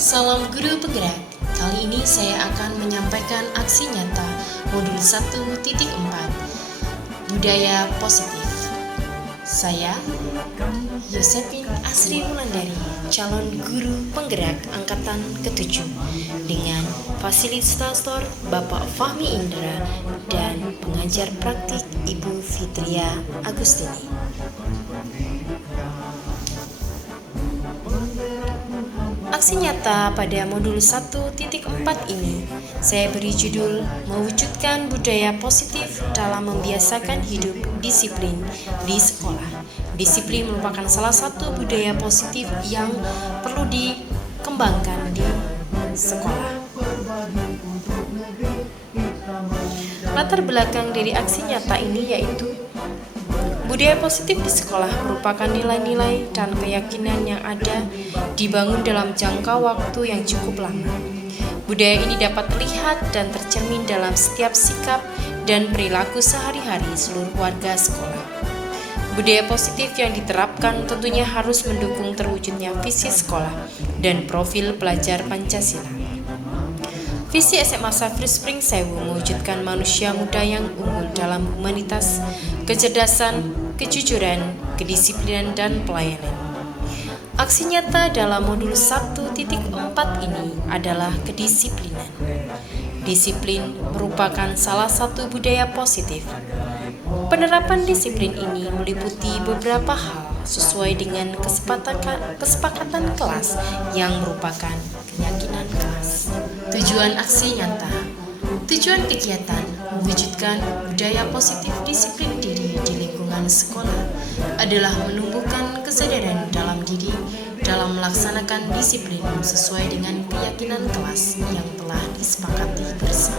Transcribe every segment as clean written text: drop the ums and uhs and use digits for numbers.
Salam Guru Penggerak. Kali ini saya akan menyampaikan aksi nyata modul 1.4 Budaya Positif. Saya Yosepin Asri Wulandari, calon guru penggerak angkatan ke-7 dengan fasilitator Bapak Fahmi Indra dan pengajar praktik Ibu Fitria Agustini. Aksi nyata pada modul 1.4 ini saya beri judul mewujudkan budaya positif dalam membiasakan hidup disiplin di sekolah. Disiplin merupakan salah satu budaya positif yang perlu dikembangkan di sekolah. Latar belakang dari aksi nyata ini yaitu budaya positif di sekolah merupakan nilai-nilai dan keyakinan yang ada dibangun dalam jangka waktu yang cukup lama. Budaya ini dapat terlihat dan tercermin dalam setiap sikap dan perilaku sehari-hari seluruh warga sekolah. Budaya positif yang diterapkan tentunya harus mendukung terwujudnya visi sekolah dan profil pelajar Pancasila. Visi SMA Safri Spring Sewu mewujudkan manusia muda yang unggul dalam humanitas, kecerdasan, kejujuran, kedisiplinan, dan pelayanan. Aksi nyata dalam modul 1.4 ini adalah kedisiplinan. Disiplin merupakan salah satu budaya positif. Penerapan disiplin ini meliputi beberapa hal sesuai dengan kesepakatan kelas yang merupakan keyakinan kelas. Tujuan aksi nyata. Tujuan kegiatan mewujudkan budaya positif disiplin diri di lingkungan sekolah adalah menumbuhkan kesadaran dalam diri dalam melaksanakan disiplin sesuai dengan keyakinan kelas yang telah disepakati bersama.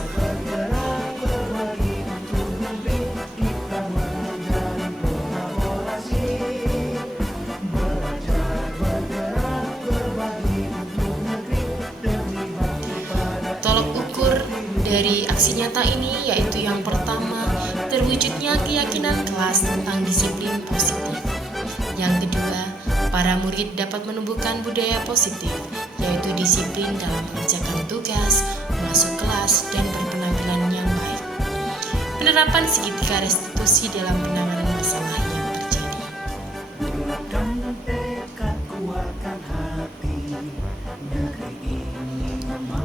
Tolok ukur dari aksi nyata ini yaitu yang pertama, terwujudnya keyakinan kelas tentang disiplin positif. Yang kedua, para murid dapat menumbuhkan budaya positif, yaitu disiplin dalam mengerjakan tugas, masuk kelas, dan berpenampilan yang baik. Penerapan segitiga restitusi dalam penanganan masalah yang terjadi.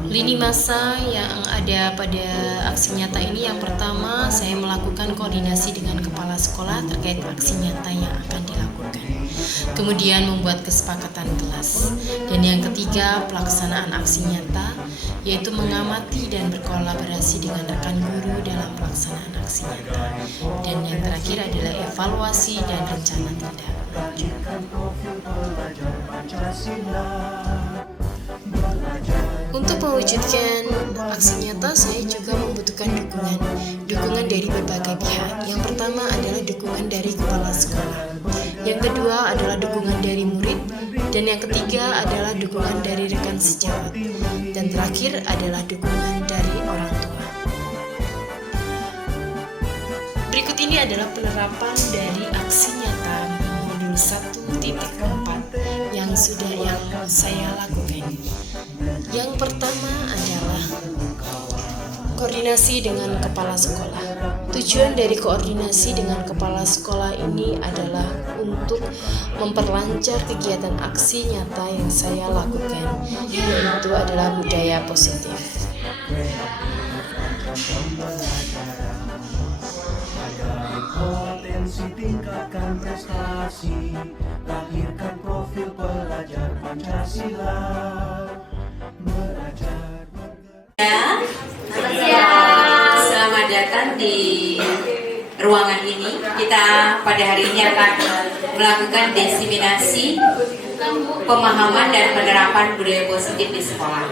Lini masa yang ada pada aksi nyata ini, yang pertama saya melakukan koordinasi dengan kepala sekolah terkait aksi nyata yang akan dilakukan. Kemudian membuat kesepakatan kelas. Dan yang ketiga, pelaksanaan aksi nyata, yaitu mengamati dan berkolaborasi dengan rekan guru dalam pelaksanaan aksi nyata. Dan yang terakhir adalah evaluasi dan rencana tindak lanjut. Untuk mewujudkan aksi nyata, saya juga membutuhkan dukungan dari berbagai pihak. Yang pertama adalah dukungan dari kepala sekolah. Yang kedua adalah dukungan dari murid, dan yang ketiga adalah dukungan dari rekan sejawat, dan terakhir adalah dukungan dari orang tua. Berikut ini adalah penerapan dari aksi nyata modul 1.4 yang saya lakukan. Yang pertama adalah koordinasi dengan kepala sekolah. Tujuan dari koordinasi dengan kepala sekolah ini adalah untuk memperlancar kegiatan aksi nyata yang saya lakukan, yaitu adalah budaya positif. Potensi tingkatkan prestasi, lahirkan profil pelajar Pancasila. Selamat datang di ruangan ini. Kita pada hari ini akan melakukan diseminasi pemahaman dan penerapan budaya positif di sekolah.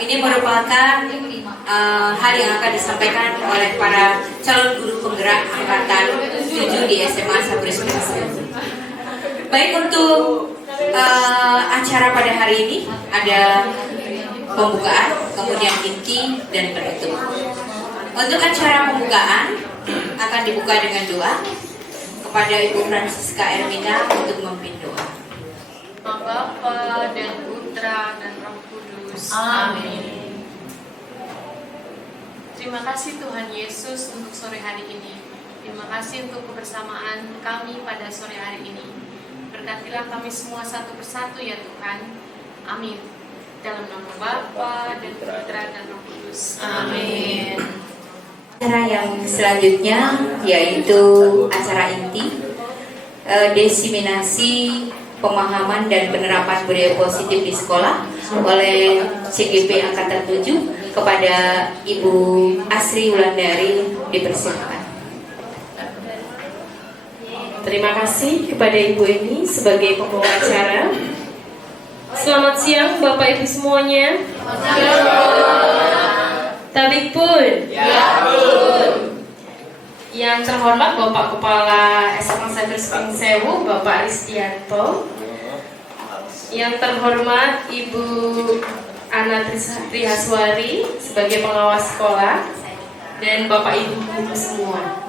Ini merupakan hal yang akan disampaikan oleh para calon guru penggerak angkatan 7 di SMA Safri Spring Sewu. Baik, untuk acara pada hari ini ada pembukaan, kemudian inti, dan penutup. Untuk acara pembukaan akan dibuka dengan doa kepada Ibu Francisca Ermina untuk memimpin doa. Bapa dan Putra dan Roh Yesus. Amin. Terima kasih Tuhan Yesus untuk sore hari ini. Terima kasih untuk kebersamaan kami pada sore hari ini. Berkatilah kami semua satu persatu ya Tuhan. Amin. Dalam nama Bapa dan Putra dan Roh Kudus. Amin. Acara yang selanjutnya yaitu acara inti, desiminasi pemahaman dan penerapan budaya positif di sekolah oleh CGP Angkatan 7 kepada Ibu Asri Wulandari, dipersilakan. Terima kasih kepada Ibu Eni sebagai pembawa acara. Selamat siang Bapak Ibu semuanya. Tabik pun. Yang terhormat Bapak Kepala SMA Center Spring Sewu, Bapak Ristianto. Yang terhormat Ibu Ana Trihaswari sebagai pengawas sekolah, dan Bapak Ibu guru semua.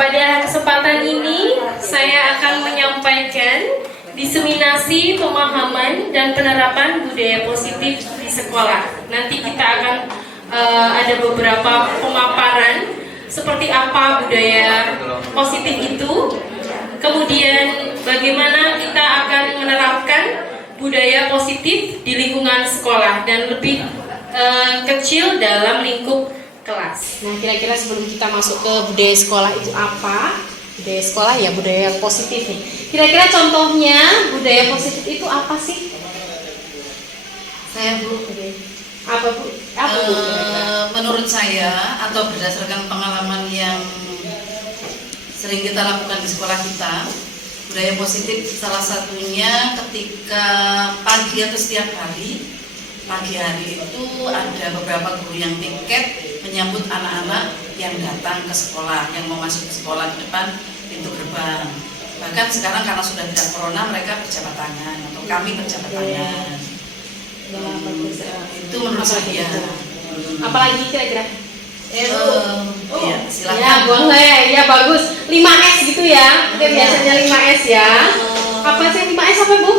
Pada kesempatan ini saya akan menyampaikan diseminasi pemahaman dan penerapan budaya positif di sekolah. Nanti kita akan ada beberapa pemaparan seperti apa budaya positif itu, kemudian bagaimana kita akan menerapkan budaya positif di lingkungan sekolah dan lebih kecil dalam lingkup kelas. Nah, kira-kira sebelum kita masuk ke budaya sekolah itu apa? Budaya sekolah ya budaya yang positif nih. Kira-kira contohnya budaya positif itu apa sih? Saya Bu, Apa Bu? Apa Bu? menurut saya atau berdasarkan pengalaman yang sering kita lakukan di sekolah kita, budaya positif salah satunya ketika pagi atau setiap hari, pagi hari itu ada beberapa guru yang piket menyambut anak-anak yang datang ke sekolah, yang mau masuk ke sekolah di depan pintu gerbang. Bahkan sekarang karena sudah tidak corona, mereka berjabat tangan atau kami berjabat tangan. Itu menurut saya. Apalagi kira-kira? Ya, silakan. Ya boleh, ya bagus. 5S gitu ya. Kita biasanya 5S ya. Apa sih 5S apa Bu?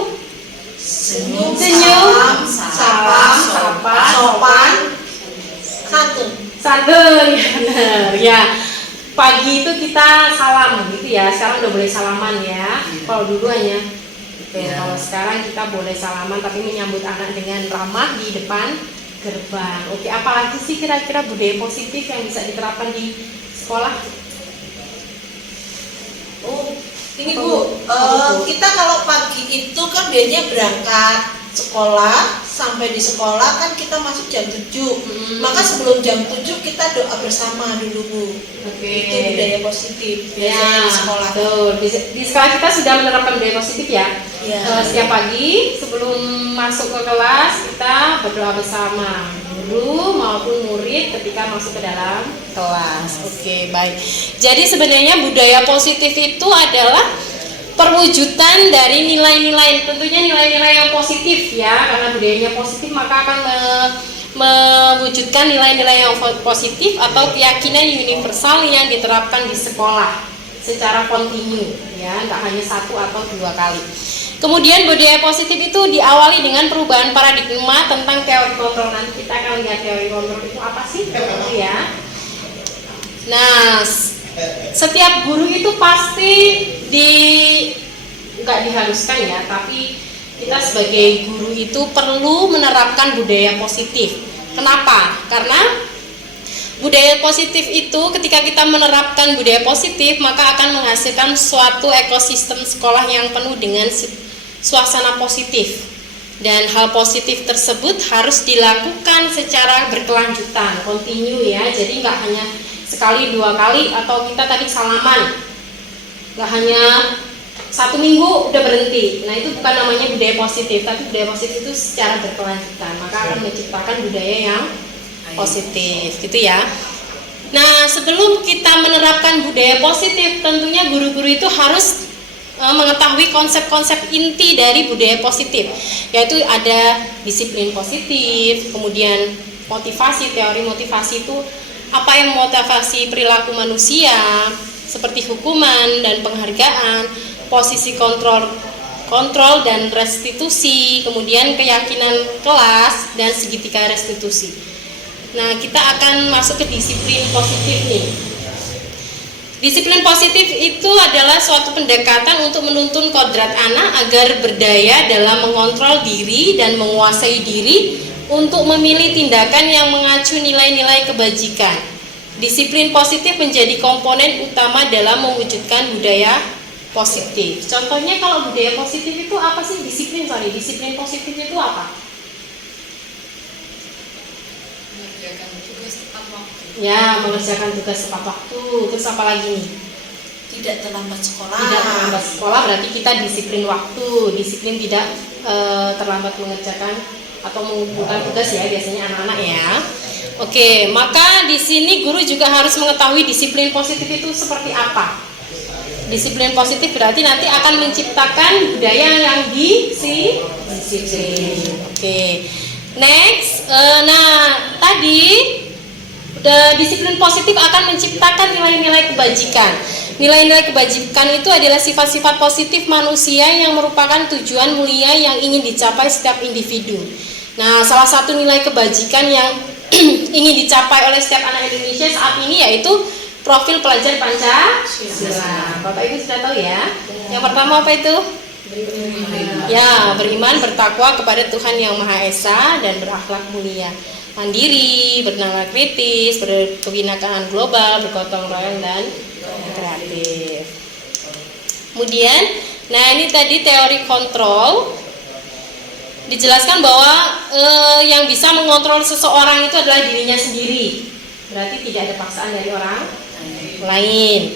Senyum, Senyum, salam, sopan, santun, ya benar. Ya. Pagi itu kita salam gitu ya. Sekarang udah boleh salaman ya. Kalau dulu hanya gitu. Kalau sekarang kita boleh salaman tapi menyambut anak dengan ramah di depan gerbang. Oke, apalagi sih kira-kira budaya positif yang bisa diterapkan di sekolah? Ini Bu, kita kalau pagi itu kan biasanya berangkat sekolah, sampai di sekolah kan kita masuk jam 7. Maka sebelum jam 7 kita doa bersama dulu Bu. Oke. Itu budaya positif Ya, biasanya di sekolah. betul. Di sekolah kita sudah menerapkan budaya positif ya. Ya. Setiap pagi sebelum masuk ke kelas kita berdoa bersama, guru maupun murid ketika masuk ke dalam kelas. Oke, baik. Jadi sebenarnya budaya positif itu adalah perwujudan dari nilai-nilai, tentunya nilai-nilai yang positif ya, karena budayanya positif maka akan mewujudkan nilai-nilai yang positif atau keyakinan universal yang diterapkan di sekolah secara kontinu ya, nggak hanya 1 atau 2 kali. Kemudian budaya positif itu diawali dengan perubahan paradigma tentang teori kontrol. Nanti kita akan lihat teori kontrol itu apa sih ya. Nah, setiap guru itu pasti nggak diharuskan ya, tapi kita sebagai guru itu perlu menerapkan budaya positif. Kenapa? Karena budaya positif itu ketika kita menerapkan budaya positif maka akan menghasilkan suatu ekosistem sekolah yang penuh dengan suasana positif, dan hal positif tersebut harus dilakukan secara berkelanjutan, kontinu ya. Jadi nggak hanya sekali 2 kali atau kita tadi salaman, nggak hanya 1 minggu udah berhenti. Nah itu bukan namanya budaya positif, tapi budaya positif itu secara berkelanjutan, maka akan menciptakan budaya yang positif gitu ya. Nah sebelum kita menerapkan budaya positif, tentunya guru-guru itu harus mengetahui konsep-konsep inti dari budaya positif, yaitu ada disiplin positif, kemudian motivasi, teori motivasi itu apa yang motivasi perilaku manusia seperti hukuman dan penghargaan, posisi kontrol kontrol dan restitusi, kemudian keyakinan kelas, dan segitiga restitusi. Nah, kita akan masuk ke disiplin positif nih. Disiplin positif itu adalah suatu pendekatan untuk menuntun kodrat anak agar berdaya dalam mengontrol diri dan menguasai diri untuk memilih tindakan yang mengacu nilai-nilai kebajikan. Disiplin positif menjadi komponen utama dalam mewujudkan budaya positif. Contohnya kalau budaya positif itu apa sih? Disiplin positif itu apa? Mengerjakan tugas tepat waktu. Ya, mengerjakan tugas tepat waktu. Terus apa lagi nih? Tidak terlambat sekolah. Tidak terlambat sekolah berarti kita disiplin waktu, disiplin tidak terlambat mengerjakan atau mengumpulkan tugas ya, biasanya anak-anak ya. Oke, maka di sini guru juga harus mengetahui disiplin positif itu seperti apa. Disiplin positif berarti nanti akan menciptakan budaya yang disiplin. Oke. Next, tadi disiplin positif akan menciptakan nilai-nilai kebajikan. Nilai-nilai kebajikan itu adalah sifat-sifat positif manusia yang merupakan tujuan mulia yang ingin dicapai setiap individu. Nah, salah satu nilai kebajikan yang ingin dicapai oleh setiap anak Indonesia saat ini yaitu profil pelajar Pancasila. Bapak Ibu sudah tahu ya. Yang pertama apa itu? Ya, beriman, bertakwa kepada Tuhan Yang Maha Esa dan berakhlak mulia, mandiri, bernalar kritis, berkebinekaan global, bergotong royong dan kreatif. Kemudian, nah ini tadi teori kontrol. Dijelaskan bahwa yang bisa mengontrol seseorang itu adalah dirinya sendiri. Berarti tidak ada paksaan dari orang lain.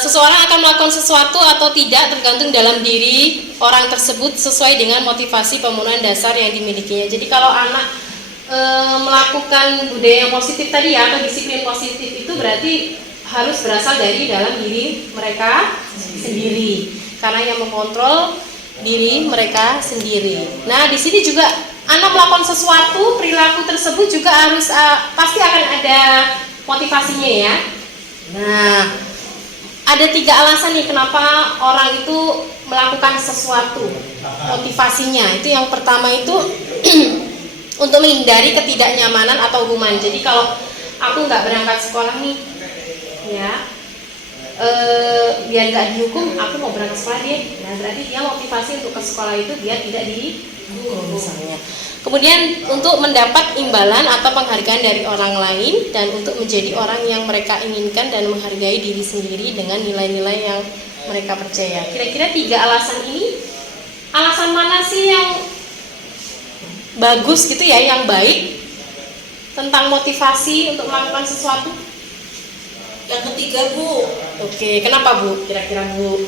Seseorang akan melakukan sesuatu atau tidak tergantung dalam diri orang tersebut sesuai dengan motivasi pemenuhan dasar yang dimilikinya. Jadi kalau anak melakukan budaya yang positif tadi ya, atau disiplin positif itu berarti harus berasal dari dalam diri mereka sendiri, karena yang mengontrol diri mereka sendiri. Nah, di sini juga anak melakukan sesuatu, perilaku tersebut juga harus pasti akan ada motivasinya ya. Nah, ada 3 alasan nih kenapa orang itu melakukan sesuatu. Motivasinya itu yang pertama itu untuk menghindari ketidaknyamanan atau hukuman. Jadi kalau aku nggak berangkat sekolah nih, ya biar nggak dihukum, aku mau berangkat sekolah deh. Nah, berarti dia motivasi untuk ke sekolah itu biar tidak dihukum misalnya. Kemudian untuk mendapat imbalan atau penghargaan dari orang lain dan untuk menjadi orang yang mereka inginkan dan menghargai diri sendiri dengan nilai-nilai yang mereka percaya. Kira-kira 3 alasan ini, alasan mana sih yang bagus gitu ya, yang baik tentang motivasi untuk melakukan sesuatu? Yang ketiga, Bu. Oke, kenapa Bu? Kira-kira Bu?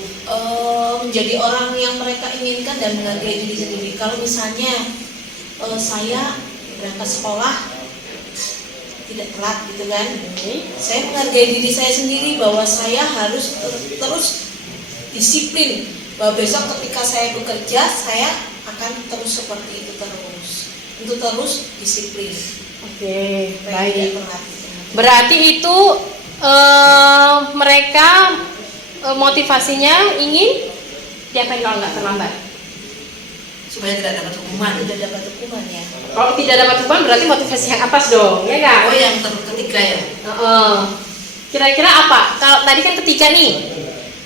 Menjadi orang yang mereka inginkan dan menghargai diri sendiri. Kalau misalnya saya berangkat sekolah tidak telat gitu kan, saya menghargai diri saya sendiri bahwa saya harus terus disiplin, bahwa besok ketika saya bekerja saya akan terus seperti itu terus, untuk terus disiplin. Oke, Supaya baik. tidak telat gitu. Berarti itu mereka motivasinya ingin diapain kalau nggak terlambat? Supaya tidak dapat hukuman. Tidak dapat hukuman ya. Kalau tidak dapat hukuman berarti motivasi yang atas dong, ya nggak? Oh, yang ketiga ya. Kira-kira apa? Kalau tadi kan ketiga nih,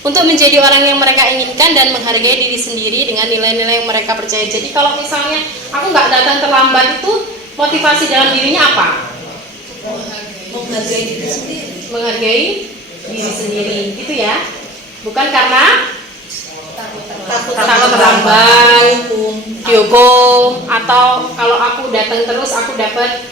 untuk menjadi orang yang mereka inginkan dan menghargai diri sendiri dengan nilai-nilai yang mereka percaya. Jadi kalau misalnya aku nggak datang terlambat itu motivasi dalam dirinya apa? Menghargai diri sendiri. Menghargai diri sendiri, gitu ya? Bukan karena takut terlambat, dihukum, atau kalau aku datang terus aku dapat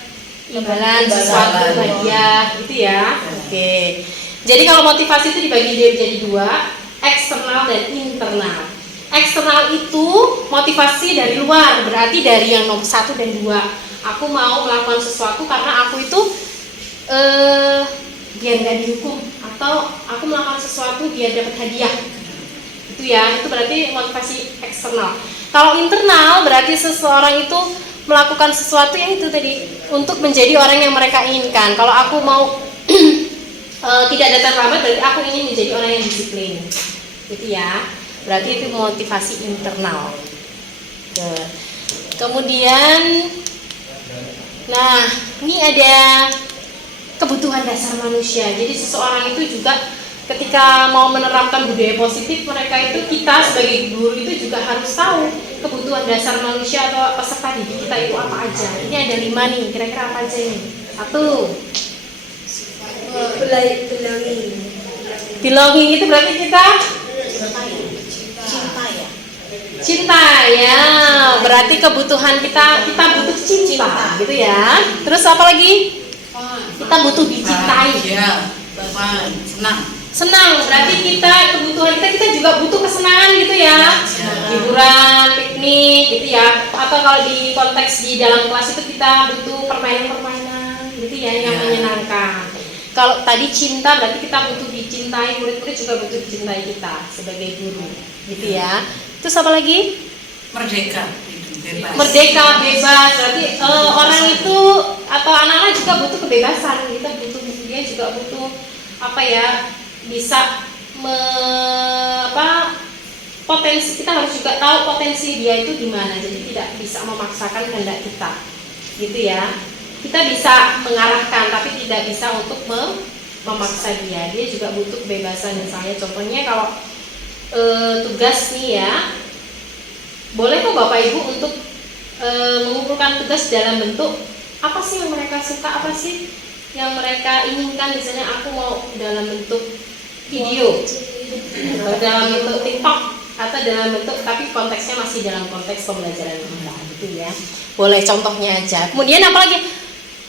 imbalan sesuatu hadiah, gitu ya. Oke. Jadi kalau motivasi itu dibagi jadi 2, eksternal dan internal. Eksternal itu motivasi dari luar, berarti dari yang nomor 1 dan 2. Aku mau melakukan sesuatu karena aku itu biar nggak dihukum, atau aku melakukan sesuatu biar dapat hadiah. Itu ya, itu berarti motivasi eksternal. Kalau internal berarti seseorang itu melakukan sesuatu yang itu tadi untuk menjadi orang yang mereka inginkan. Kalau aku mau tidak datang terlambat berarti aku ingin menjadi orang yang disiplin, gitu ya. Berarti itu motivasi internal. Kemudian, nah ini ada kebutuhan dasar manusia. Jadi seseorang itu juga ketika mau menerapkan budaya positif, mereka itu, kita sebagai guru itu juga harus tahu kebutuhan dasar manusia atau peserta didik kita itu apa aja. Ini ada 5 nih, kira-kira apa aja ini? 1. Belonging itu berarti kita cinta ya, berarti kebutuhan kita butuh cinta gitu ya. Terus apa lagi? Kita butuh dicintai. Senang, berarti kebutuhan kita juga butuh kesenangan gitu ya. Hiburan, piknik gitu ya. Atau kalau di konteks di dalam kelas itu kita butuh permainan-permainan gitu ya yang menyenangkan. Kalau tadi cinta berarti kita butuh dicintai, murid-murid juga butuh dicintai kita sebagai guru gitu ya. Terus apa lagi? Merdeka, bebas. Merdeka, bebas. Berarti orang itu atau anak-anak juga butuh kebebasan. Dia juga butuh apa ya? Bisa potensi, kita harus juga tahu potensi dia itu di mana. Jadi tidak bisa memaksakan kehendak kita. Gitu ya. Kita bisa mengarahkan tapi tidak bisa untuk memaksa dia. Dia juga butuh kebebasan. Misalnya contohnya kalau tugas nih ya, boleh kok Bapak Ibu untuk mengumpulkan tugas dalam bentuk apa sih yang mereka suka, apa sih yang mereka inginkan. Misalnya aku mau dalam bentuk video, atau dalam bentuk TikTok, atau dalam bentuk, tapi konteksnya masih dalam konteks pembelajaran kita gitu ya. Boleh contohnya aja. Kemudian apa lagi?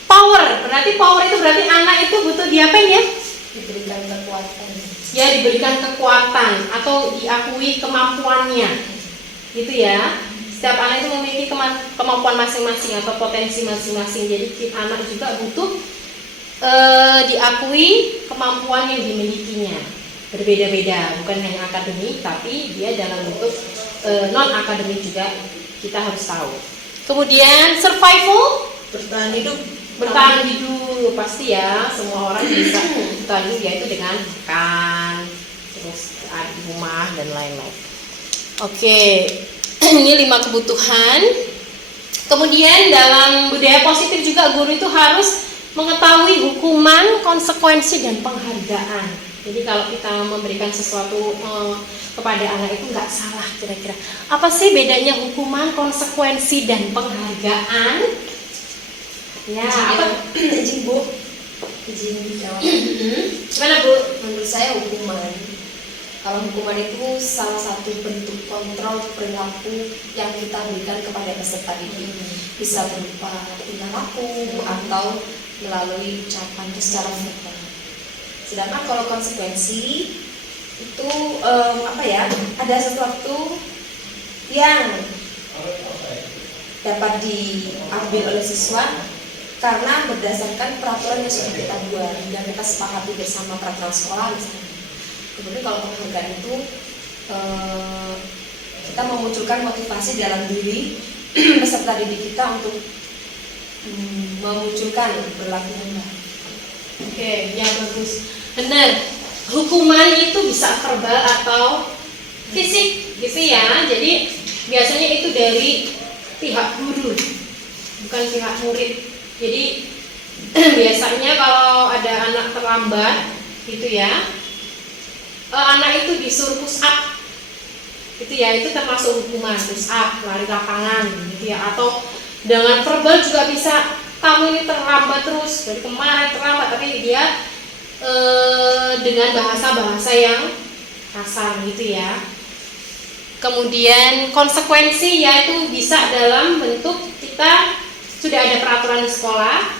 Power, berarti power itu berarti anak itu butuh diapain ya? Diberikan kekuatan. Ya, diberikan kekuatan atau diakui kemampuannya, gitu ya. Setiap anak itu memiliki kemampuan masing-masing atau potensi masing-masing. Jadi anak juga butuh diakui kemampuan yang dimilikinya. Berbeda-beda, bukan hanya akademik, tapi dia dalam bentuk non akademik juga kita harus tahu. Kemudian survival, bertahan hidup pasti ya, semua orang bisa bertahan hidup, yaitu dengan makan, terus di rumah dan lain-lain. Oke, ini 5 kebutuhan. Kemudian dalam budaya positif juga guru itu harus mengetahui hukuman, konsekuensi dan penghargaan. Jadi kalau kita memberikan sesuatu kepada anak itu nggak salah kira-kira. Apa sih bedanya hukuman, konsekuensi dan penghargaan? Ya, apa? Izin Bu, izin jawab. Gimana Bu? Menurut saya hukuman, kalau hukuman itu salah satu bentuk kontrol perilaku yang kita berikan kepada peserta didik, bisa berupa tingkah laku atau melalui ucapan secara verbal. Sedangkan kalau konsekuensi itu ada sesuatu yang dapat diambil oleh siswa karena berdasarkan peraturan yang sudah kita buat dan kita sepakati bersama peraturan sekolah misalnya. Kemudian kalau penghargaan itu kita memunculkan motivasi dalam diri peserta didik kita untuk memunculkan perilaku yang baik. Oke, ya bagus. Benar. Hukuman itu bisa verbal atau fisik gitu ya. Jadi biasanya itu dari pihak guru, bukan pihak murid. Jadi biasanya kalau ada anak terlambat gitu ya, anak itu disuruh push up gitu ya, itu termasuk hukuman. Push up, lari lapangan gitu ya. Atau dengan verbal juga bisa, kamu ini terlambat terus, dari kemarin terlambat, tapi dia dengan bahasa-bahasa yang kasar gitu ya. Kemudian konsekuensi yaitu bisa dalam bentuk kita sudah ada peraturan di sekolah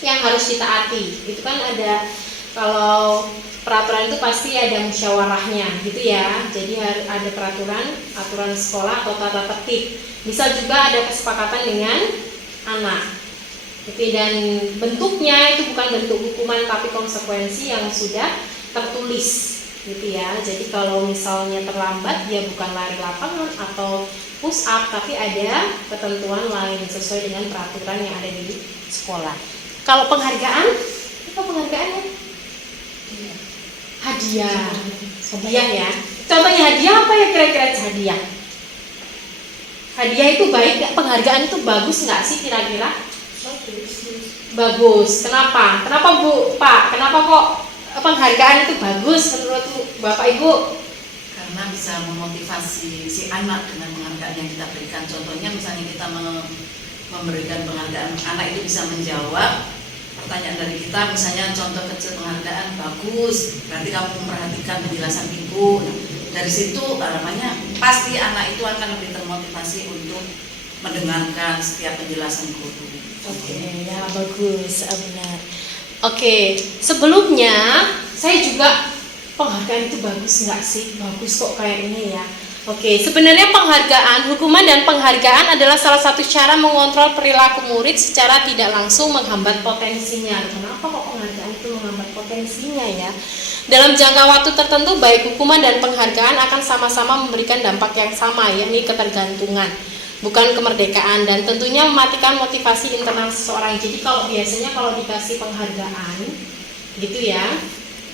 yang harus ditaati. Itu kan ada, kalau peraturan itu pasti ada musyawarahnya gitu ya. Jadi harus ada aturan sekolah atau tata tertib. Bisa juga ada kesepakatan dengan anak. Dan bentuknya itu bukan bentuk hukuman tapi konsekuensi yang sudah tertulis gitu ya. Jadi kalau misalnya terlambat, dia bukan lari lapangan atau push up, tapi ada ketentuan lain sesuai dengan peraturan yang ada di sekolah. Kalau penghargaan, apa penghargaannya? Hadiah ya. Itu Contohnya hadiah apa ya kira-kira hadiah? Hadiah itu baik nggak? Penghargaan itu bagus nggak sih kira-kira? Bagus. Kenapa? Kenapa Bu, Pak? Kenapa kok penghargaan itu bagus menurut Bapak Ibu? Karena bisa memotivasi si anak dengan penghargaan yang kita berikan. Contohnya misalnya kita memberikan penghargaan, anak itu bisa menjawab pertanyaan dari kita, misalnya contoh kecil penghargaan, bagus, berarti kamu memperhatikan penjelasan ibu. Nah, dari situ namanya pasti anak itu akan lebih termotivasi untuk mendengarkan setiap penjelasan guru. Oke, ya bagus, benar. Oke, sebelumnya saya juga penghargaan itu bagus nggak sih? Bagus kok kayak ini ya. Oke, sebenarnya penghargaan, hukuman dan penghargaan adalah salah satu cara mengontrol perilaku murid secara tidak langsung menghambat potensinya. Kenapa kok penghargaan itu menghambat potensinya ya? Dalam jangka waktu tertentu, baik hukuman dan penghargaan akan sama-sama memberikan dampak yang sama, yakni ketergantungan, bukan kemerdekaan, dan tentunya mematikan motivasi internal seseorang. Jadi kalau biasanya kalau dikasih penghargaan, gitu ya,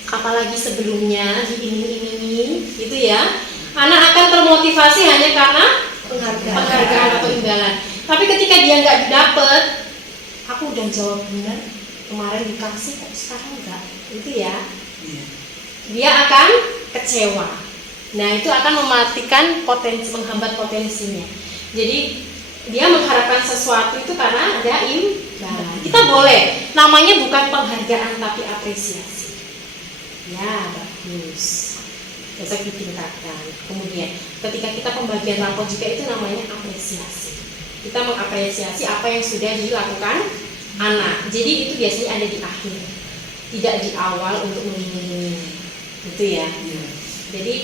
apalagi sebelumnya diiming-imingi, gitu ya, anak akan termotivasi hanya karena penghargaan atau imbalan. Tapi ketika dia nggak dapet, aku udah jawab benar, kemarin dikasih kok sekarang enggak, gitu ya, dia akan kecewa. Nah itu akan mematikan potensi, menghambat potensinya. Jadi dia mengharapkan sesuatu itu karena ada imbalan. Kita boleh, namanya bukan penghargaan tapi apresiasi. Ya bagus, besok ditingkatkan. Kemudian ketika kita pembagian rapor juga itu namanya apresiasi. Kita mengapresiasi apa yang sudah dilakukan anak. Jadi itu biasanya ada di akhir, tidak di awal untuk mengiming-iming, gitu ya. Jadi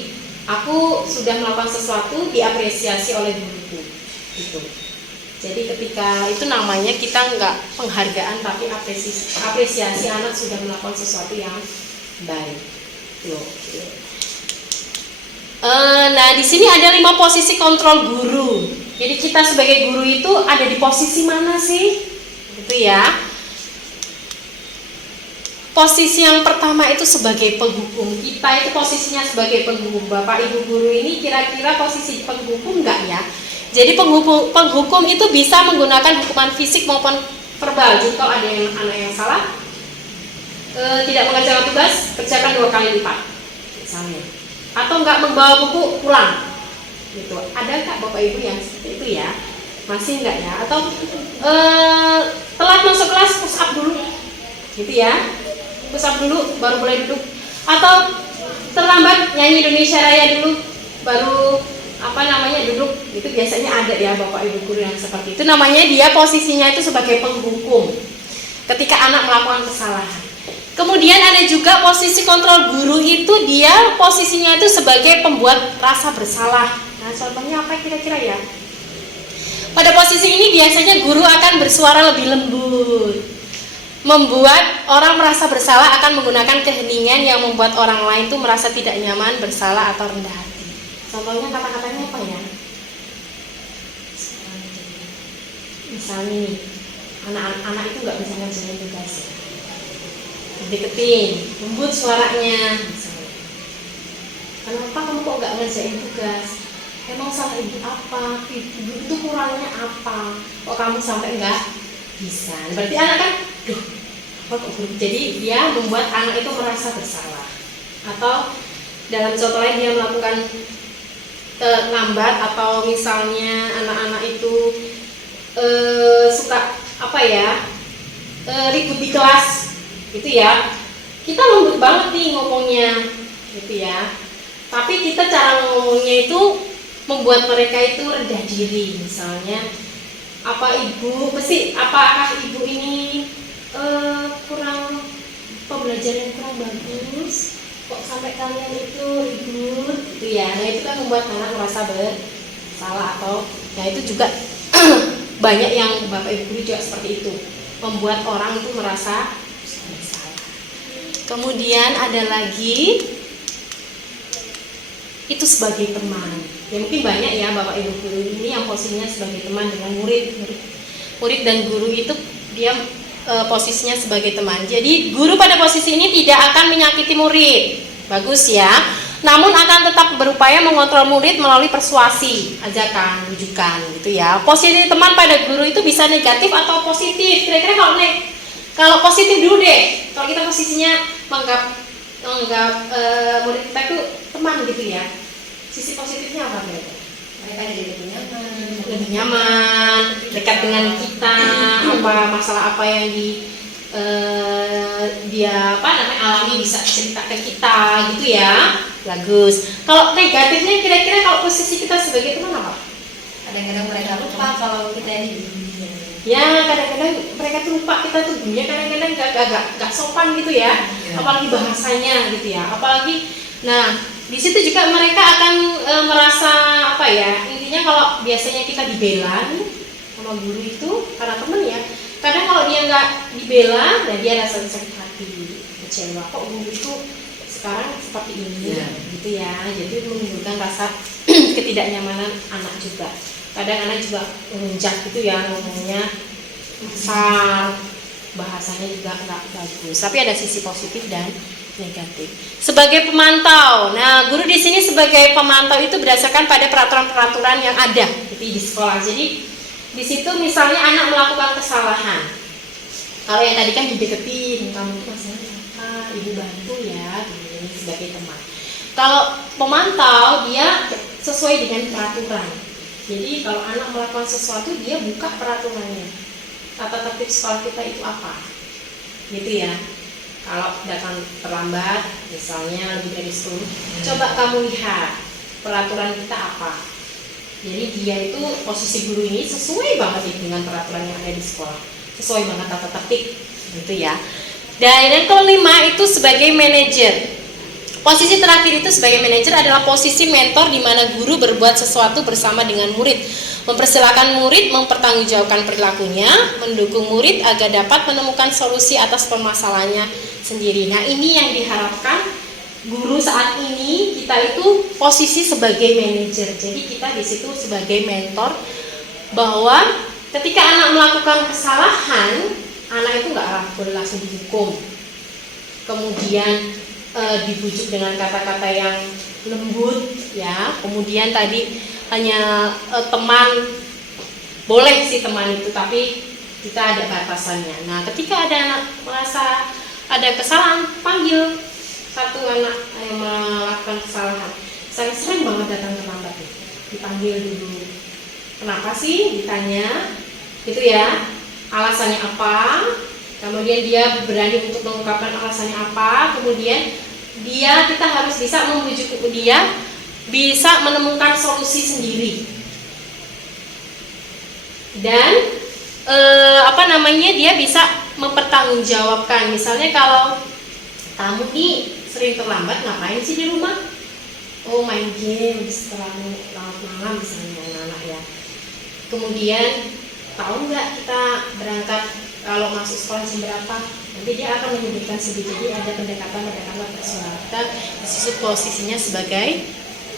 aku sudah melakukan sesuatu, diapresiasi oleh guruku, gitu. Jadi ketika itu namanya kita nggak penghargaan tapi apresiasi anak sudah melakukan sesuatu yang baik. Oke. Nah di sini ada 5 posisi kontrol guru. Jadi kita sebagai guru itu ada di posisi mana sih? Gitu ya. Posisi yang pertama itu sebagai penghukum. Kita itu posisinya sebagai penghukum. Bapak Ibu guru ini kira-kira posisi penghukum enggak ya? Jadi penghukum itu bisa menggunakan hukuman fisik maupun verbal. Jadi kalau ada yang anak yang salah, tidak mengerjakan tugas, kerjakan 2 kali lipat, misalnya. Atau enggak membawa buku pulang, gitu. Ada enggak Bapak Ibu yang seperti itu ya? Masih enggak ya? Atau telat masuk kelas, push up dulu, gitu ya? Push up dulu, baru boleh duduk. Atau terlambat nyanyi Indonesia Raya dulu, baru duduk. Itu biasanya ada ya Bapak Ibu guru yang seperti itu. Namanya dia posisinya itu sebagai penghukum ketika anak melakukan kesalahan. Kemudian ada juga posisi kontrol guru, itu dia posisinya itu sebagai pembuat rasa bersalah. Nah contohnya apa kira-kira ya? Pada posisi ini biasanya guru akan bersuara lebih lembut, membuat orang merasa bersalah, akan menggunakan keheningan yang membuat orang lain tuh merasa tidak nyaman, bersalah atau rendah hati. Contohnya kata-katanya apa ya? Misalnya nih, anak-anak itu nggak bisa ngerjain tugas, deketin, lembut suaranya. Misalnya, kenapa kamu kok nggak ngerjain tugas? Emang salah ibu apa? Ibu itu kurangnya apa? Kok kamu sampai nggak bisa? Berarti anak kan, jadi dia membuat anak itu merasa bersalah. Atau dalam contoh lain dia melakukan lambat, atau misalnya anak-anak itu suka ribut di kelas, gitu ya. Kita lembut banget nih ngomongnya, gitu ya. Tapi kita cara ngomongnya itu membuat mereka itu rendah diri. Misalnya, apakah ibu ini kurang pembelajaran kurang bagus? Kok sampai kalian itu ribut, gitu ya. Nah itu kan membuat anak merasa bersalah, atau nah itu juga banyak yang Bapak Ibu guru juga seperti itu, membuat orang itu merasa bersalah. Kemudian ada lagi itu sebagai teman. Ya mungkin banyak ya Bapak Ibu guru ini yang posisinya sebagai teman dengan murid dan guru itu dia posisinya sebagai teman. Jadi guru pada posisi ini tidak akan menyakiti murid. Bagus ya. namun akan tetap berupaya mengontrol murid melalui persuasi, ajakan, rujukan gitu ya. Posisi teman pada guru itu bisa negatif atau positif. Kira-kira kalau positif dulu deh. Kalau kita posisinya menganggap murid kita itu teman gitu ya. Sisi positifnya apa kira-kira? Mereka jadi Lebih nyaman, dekat dengan kita, masalah apa yang dia alami bisa cerita ke kita gitu ya. Bagus. Kalau negatifnya kira-kira kalau posisi kita sebagai teman apa? kadang-kadang mereka lupa kalau kita ini Ya kadang-kadang mereka tuh lupa kita tuh dunia, kadang-kadang gak sopan gitu ya, apalagi bahasanya gitu ya, apalagi nah di situ juga mereka akan merasa apa ya, intinya kalau biasanya kita dibela nih sama guru itu karena temen ya, kadang kalau dia nggak dibela dan dia rasa sakit hati, kecewa, kok guru itu sekarang seperti ini gitu ya, jadi menimbulkan rasa ketidaknyamanan anak juga. Kadang anak juga menunjak gitu ya, ngomongnya besar, bahasanya juga nggak bagus. Tapi ada sisi positif dan negatif. Sebagai pemantau, nah guru di sini sebagai pemantau itu berdasarkan pada peraturan-peraturan yang ada di sekolah. Jadi di situ misalnya anak melakukan kesalahan, kalau yang tadi kan dideketin, kamu tuh masalahnya apa, ibu bantu ya, ini sebagai teman. Kalau pemantau dia sesuai dengan peraturan. Jadi kalau anak melakukan sesuatu dia buka peraturannya. Tata tertib sekolah kita itu apa? Gitu ya. Kalau datang terlambat, misalnya lebih dari 10, coba kamu lihat peraturan kita apa. Jadi dia itu posisi guru ini sesuai banget dengan peraturan yang ada di sekolah, sesuai banget tata tertib, gitu ya. Dan yang kelima itu sebagai manajer. Posisi terakhir itu sebagai manajer adalah posisi mentor di mana guru berbuat sesuatu bersama dengan murid, mempersilahkan murid mempertanggungjawabkan perilakunya, mendukung murid agar dapat menemukan solusi atas permasalahannya sendiri. Nah, ini yang diharapkan guru saat ini, kita itu posisi sebagai manajer. Jadi kita di situ sebagai mentor, bahwa ketika anak melakukan kesalahan, anak itu nggak boleh langsung dihukum. Kemudian dibujuk dengan kata-kata yang lembut ya. Kemudian tadi hanya teman, boleh sih teman itu, tapi kita ada batasannya. Nah, ketika ada anak merasa ada kesalahan, panggil satu anak yang melakukan kesalahan. Saya sering banget datang terlambat nih, dipanggil dulu. Kenapa sih? Ditanya, gitu ya. Alasannya apa? Kemudian dia berani untuk mengungkapkan alasannya apa. Kemudian kita harus bisa membujuk dia bisa menemukan solusi sendiri. Dan dia bisa mempertanggungjawabkan. Misalnya kalau kamu nih sering terlambat, ngapain sih di rumah? Oh, main game setelah malam misalnya anak-anak ya. Kemudian tahu nggak kita berangkat kalau masuk sekolah jam berapa? Nanti dia akan menyebutkan sendiri. Jadi ada pendekatan personal. Kita disitu posisinya sebagai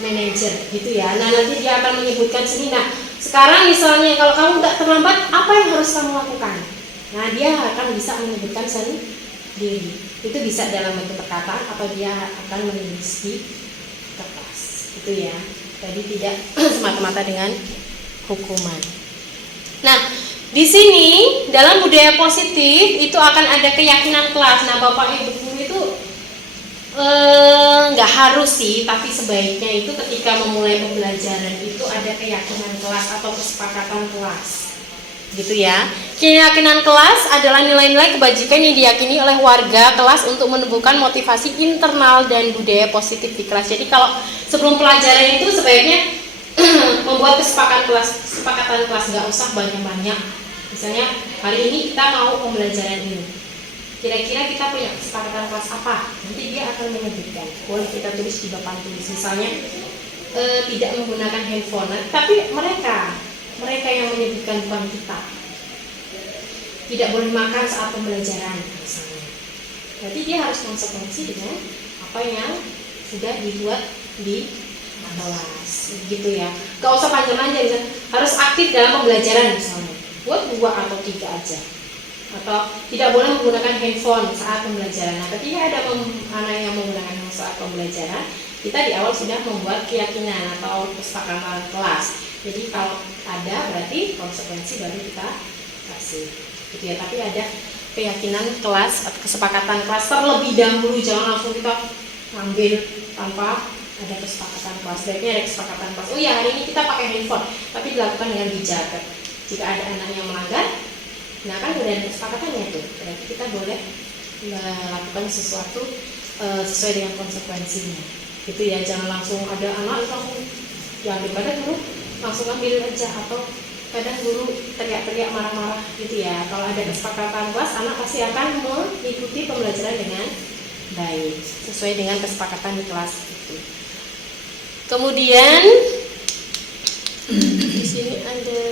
manajer gitu ya. Nah, nanti dia akan menyebutkan sendiri. Nah, sekarang misalnya kalau kamu nggak terlambat, apa yang harus kamu lakukan? Nah, dia akan bisa menyebutkan sendiri. Itu bisa dalam bentuk perkataan atau dia akan menulis di kertas gitu ya. Jadi tidak semata-mata dengan hukuman. Nah, di sini dalam budaya positif itu akan ada keyakinan kelas. Nah, Bapak Ibu guru itu nggak harus sih, tapi sebaiknya itu ketika memulai pembelajaran itu ada keyakinan kelas atau kesepakatan kelas, gitu ya. Keyakinan kelas adalah nilai-nilai kebajikan yang diyakini oleh warga kelas untuk menumbuhkan motivasi internal dan budaya positif di kelas. Jadi kalau sebelum pelajaran itu sebaiknya membuat kesepakatan kelas, nggak usah banyak-banyak. Misalnya hari ini kita mau pembelajaran ini, kira-kira kita punya kesepakatan kelas apa? Nanti dia akan menyebutkan, boleh kita tulis di papan tulis. Misalnya tidak menggunakan handphone, tapi mereka yang menyebutkan, bukan kita. Tidak boleh makan saat pembelajaran misalnya. Jadi dia harus konsekuensi dengan apa yang sudah dibuat di kelas, gitu ya. Gak usah panjang-panjang, misalnya harus aktif dalam pembelajaran misalnya. Buat 2 atau 3 aja. Atau tidak boleh menggunakan handphone saat pembelajaran. Nah, ketika ada anak yang menggunakan handphone saat pembelajaran, kita di awal sudah membuat keyakinan atau kesepakatan kelas. Jadi kalau ada berarti konsekuensi baru kita kasih gitu ya. Tapi ada keyakinan kelas atau kesepakatan kelas terlebih dahulu, jangan langsung kita ambil tanpa ada kesepakatan kelas. Baiknya ada kesepakatan kelas. Oh ya, hari ini kita pakai handphone, tapi dilakukan dengan bijak. Jika ada anak yang melanggar, nah kan udah ada kesepakatannya tuh, berarti kita boleh melakukan sesuatu sesuai dengan konsekuensinya gitu ya. Jangan langsung ada anak langsung ya daripada guru langsung ambil aja, atau kadang guru teriak-teriak marah-marah gitu ya. Kalau ada kesepakatan kelas, anak pasti akan mengikuti pembelajaran dengan baik sesuai dengan kesepakatan di kelas itu. Kemudian di sini ada,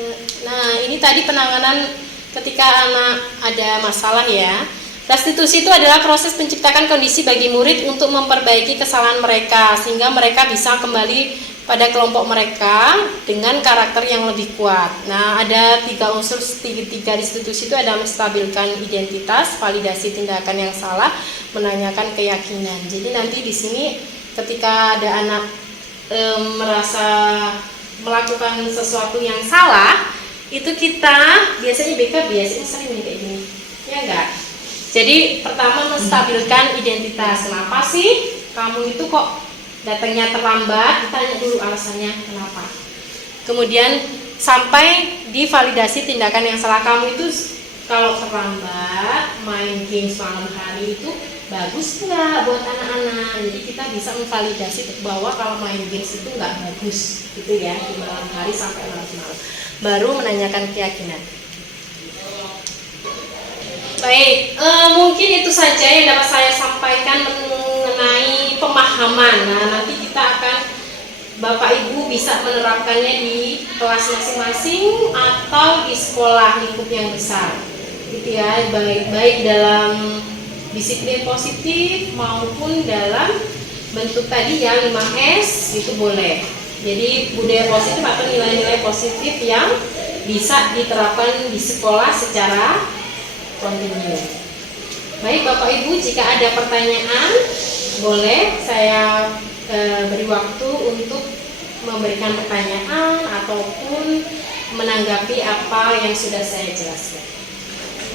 nah ini tadi penanganan ketika anak ada masalah ya. Restitusi itu adalah proses menciptakan kondisi bagi murid untuk memperbaiki kesalahan mereka sehingga mereka bisa kembali pada kelompok mereka dengan karakter yang lebih kuat. Nah, ada 3 unsur tiga restitusi itu ada menstabilkan identitas, validasi tindakan yang salah, menanyakan keyakinan. Jadi nanti di sini ketika ada anak merasa melakukan sesuatu yang salah, itu kita biasanya BK biasanya sering nih kayak gini, ya enggak? Jadi pertama menstabilkan identitas. Kenapa sih kamu itu kok datangnya terlambat? Ditanya dulu alasannya kenapa. Kemudian sampai di validasi tindakan yang salah. Kamu itu kalau terlambat main games malam hari itu bagus nggak buat anak-anak? Jadi kita bisa memvalidasi bahwa kalau main games itu nggak bagus gitu ya di malam hari sampai malam-malam. Baru menanyakan keyakinan. Baik, mungkin itu saja yang dapat saya sampaikan mengenai pemahaman. Nah, nanti kita akan Bapak Ibu bisa menerapkannya di kelas masing-masing atau di sekolah lingkup yang besar, gitu ya. Baik dalam disiplin positif maupun dalam bentuk tadi ya 5S itu boleh. Jadi budaya positif atau nilai-nilai positif yang bisa diterapkan di sekolah secara kontinu. Baik Bapak Ibu, jika ada pertanyaan boleh saya beri waktu untuk memberikan pertanyaan ataupun menanggapi apa yang sudah saya jelaskan.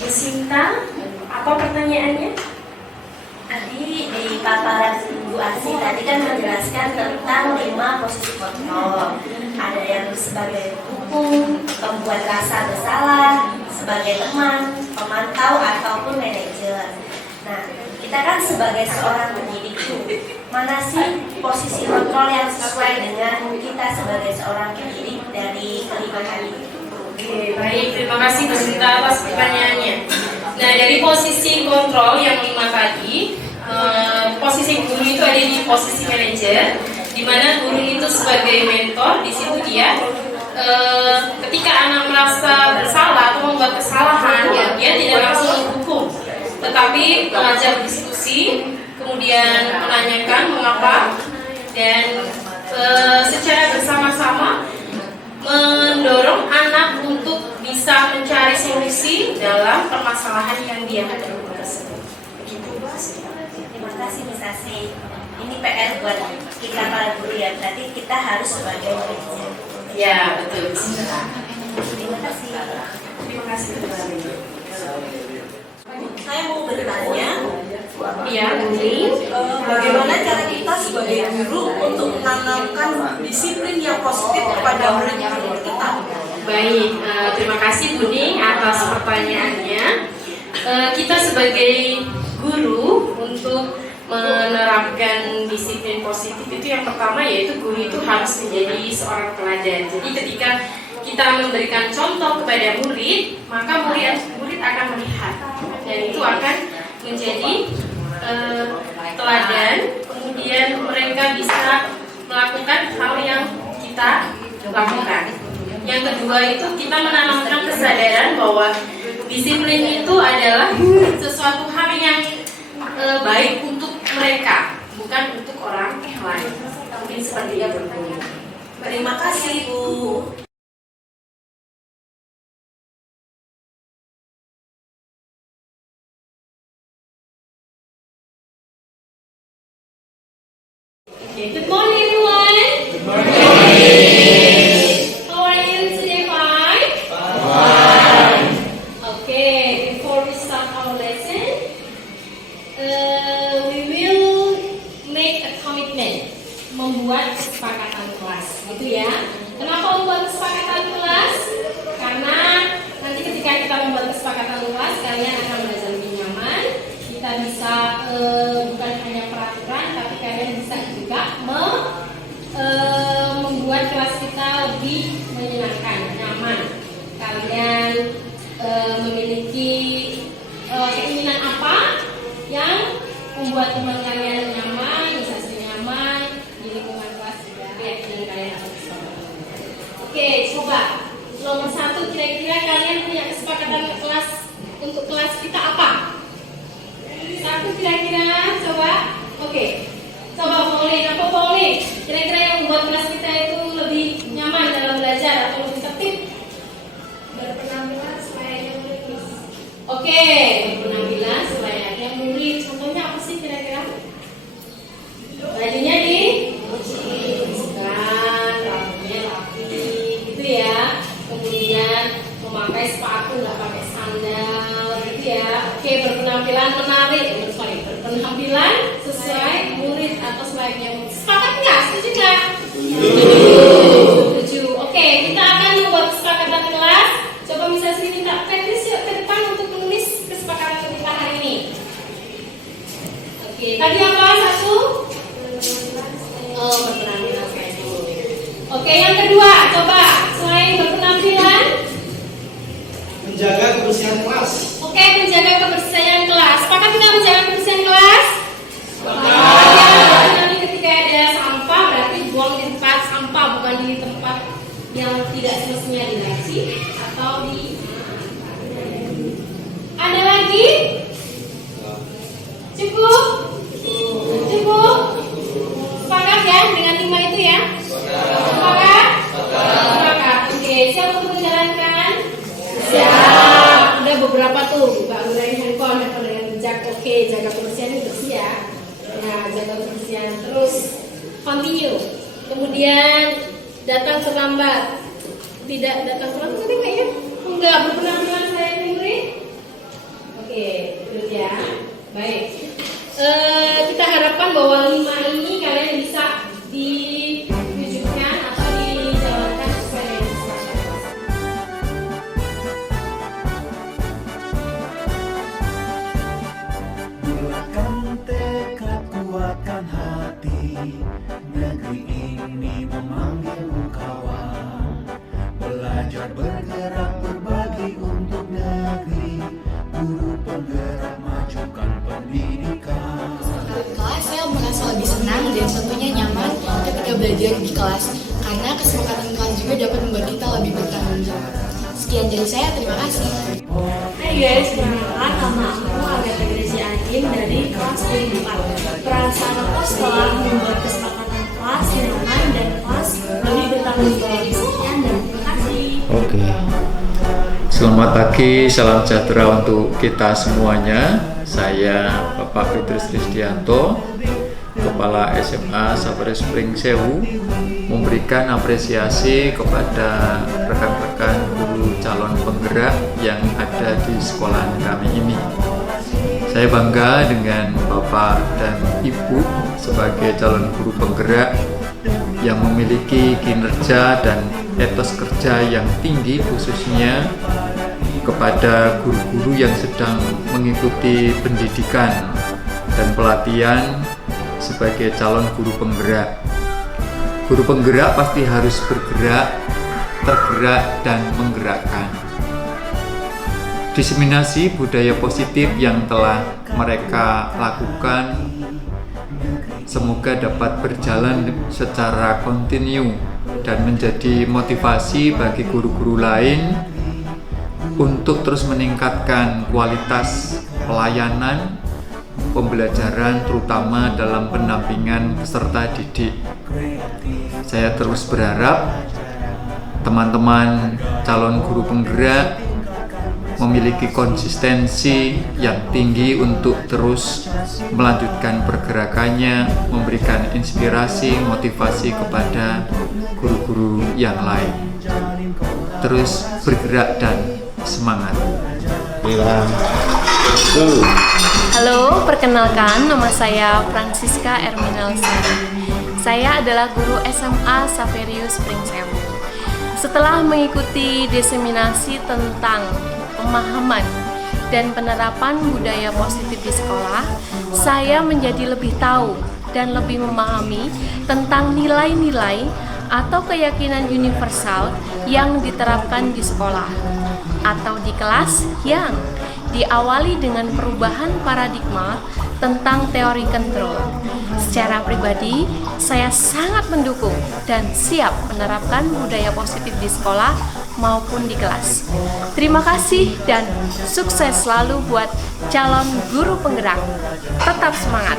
Bu Sinta, apa pertanyaannya? Tadi di paparan Bu Asi tadi kan menjelaskan tentang 5 posisi kontrol. Ada yang sebagai hukum, pembuat rasa bersalah, sebagai teman, pemantau ataupun manajer. Nah, kita kan sebagai seorang pendidik, mana sih posisi kontrol yang sesuai dengan kita sebagai seorang pendidik dari kelima tadi? Oke, baik. Terima kasih Bu Sinta atas pertanyaannya. Nah, dari posisi kontrol yang 5 tadi, posisi guru itu ada di posisi manajer, di mana guru itu sebagai mentor. Di situ dia ketika anak merasa bersalah atau membuat kesalahan, ya dia tidak langsung menghukum, tetapi mengajar diskusi, kemudian menanyakan mengapa, dan secara bersama-sama mendorong anak untuk bisa mencari solusi dalam permasalahan yang dia hadapi tersebut. Terima kasih Miss Asi. Ini PR buat kita para guru ya, berarti kita harus sebagai manajer. Ya, betul. Terima kasih. Terima kasih kembali. Saya mau bertanya, Iya, Budi. bagaimana cara kita sebagai guru untuk menanamkan disiplin yang positif kepada murid-murid kita? Baik, terima kasih Budi atas pertanyaannya. Kita sebagai guru untuk menerapkan disiplin positif itu yang pertama yaitu guru itu harus menjadi seorang teladan. Jadi ketika kita memberikan contoh kepada murid, maka murid akan melihat dan itu akan menjadi teladan. Kemudian mereka bisa melakukan hal yang kita lakukan. Yang kedua itu kita menanamkan kesadaran bahwa disiplin itu adalah sesuatu hal yang baik untuk mereka, bukan untuk orang lain. Mungkin seperti itu. Terima kasih Bu. Okay, good morning everyone. Good morning. How are you today? Fine? Fine. Okay, before we start our lesson, we will make a commitment, membuat kesepakatan kelas, gitu ya. Kenapa membuat kesepakatan kelas? Karena nanti ketika kita membuat kesepakatan kelas, kalian akan belajar lebih nyaman. Kita bisa bukan hanya peraturan, tapi kalian bisa juga membuat kelas kita lebih menyenangkan, nyaman. Kalian memiliki keinginan apa yang membuat teman kalian nyaman, bisa nyaman di lingkungan kelas juga, dan kalian harus bersama. Oke, coba nomor 1, kira-kira kalian punya kesepakatan kelas untuk kelas kita apa? 1 kira-kira, coba. Oke, coba Pauline, apa Pauline? Kira-kira yang membuat kelas kita itu lebih nyaman dalam belajar atau lebih tertib? Berpenampilan selayaknya murid. Oke, berpenampilan selayaknya murid. Contohnya apa sih kira-kira? Bajunya dibersihkan, rambutnya rapi, gitu ya. Kemudian memakai sepatu, nggak pakai sandal, gitu ya. Oke, berpenampilan menarik, berpenampilan sesuai murid atau selayaknya murid. Sepakat nggak? Setuju nggak? Setuju. Oke, kita akan membuat kesepakatan kelas. Coba bisa sini minta Petris yuk ke depan untuk menulis kesepakatan kita hari ini. Oke, tadi apa? 1? Oh, berpenampilan kayak dulu. Oke, yang kedua, coba selain berpenampilan, Menjaga kebersihan kelas. oke, menjaga kebersihan kelas. Sepakat nggak menjaga kebersihan kelas? Sepakat. Ya, nanti ketika ada sampah berarti buang di tempat sampah, bukan di tempat yang tidak semestinya di laci atau di. Ada lagi? Cukup? Cukup? Sepakat ya dengan 5 itu ya? Sepakat? Sepakat. Oke, siap untuk menjalankan? Siap. Udah beberapa tuh, nggak gunain handphone dengan bijak. Oke, jaga kebersihan itu bersih ya. Nah, jaga kebersihan terus continue. Kemudian datang terlambat. Tidak datang terlambat tadi nggak ya? Enggak, berpenampilan saya murid. Oke, good ya. Baik. Kita harapkan bahwa 5 ini kalian bisa diwujudkan atau dijalankan sesuai dengan kesepakatan. Bulatkan tekad, kuatkan hati. Negeri ini memanggilmu kawan. Belajar bergerak berbagi untuk negeri. Guru penggerak majukan pendidikan. Kelas saya merasa lebih senang dan tentunya nyaman ketika belajar di kelas karena kesepakatan kelas juga dapat membuat kita lebih bertanggung jawab. Sekian dari saya, terima kasih. Hai guys, perkenalkan nama aku Agatha Gracia Hakim dari kelas 4. Peran saya setelah membuat kesepakatan kelas nyaman dan kelas lebih bertanggung jawab. Sekian dan terima kasih. Oke. Selamat pagi, salam sejahtera untuk kita semuanya. Saya Bapak Petrus Risdianto, Kepala SMA Sapare Spring Sewu, memberikan apresiasi kepada rekan-rekan guru calon penggerak yang ada di sekolah kami ini. Saya bangga dengan Bapak dan Ibu sebagai calon guru penggerak yang memiliki kinerja dan etos kerja yang tinggi, khususnya kepada guru-guru yang sedang mengikuti pendidikan dan pelatihan sebagai calon guru penggerak. Guru penggerak pasti harus bergerak, tergerak, dan menggerakkan. Diseminasi budaya positif yang telah mereka lakukan semoga dapat berjalan secara kontinu dan menjadi motivasi bagi guru-guru lain untuk terus meningkatkan kualitas pelayanan pembelajaran, terutama dalam pendampingan peserta didik. Saya terus berharap teman-teman calon guru penggerak memiliki konsistensi yang tinggi untuk terus melanjutkan pergerakannya, memberikan inspirasi, motivasi kepada guru-guru yang lain. Terus bergerak dan semangat. Halo, perkenalkan nama saya Francisca Erminelsari. Saya adalah guru SMA Saverius Pringsewu. Setelah mengikuti diseminasi tentang pemahaman dan penerapan budaya positif di sekolah, saya menjadi lebih tahu dan lebih memahami tentang nilai-nilai atau keyakinan universal yang diterapkan di sekolah atau di kelas yang diawali dengan perubahan paradigma tentang teori kontrol. Secara pribadi, saya sangat mendukung dan siap menerapkan budaya positif di sekolah maupun di kelas. Terima kasih dan sukses selalu buat calon guru penggerak. Tetap semangat!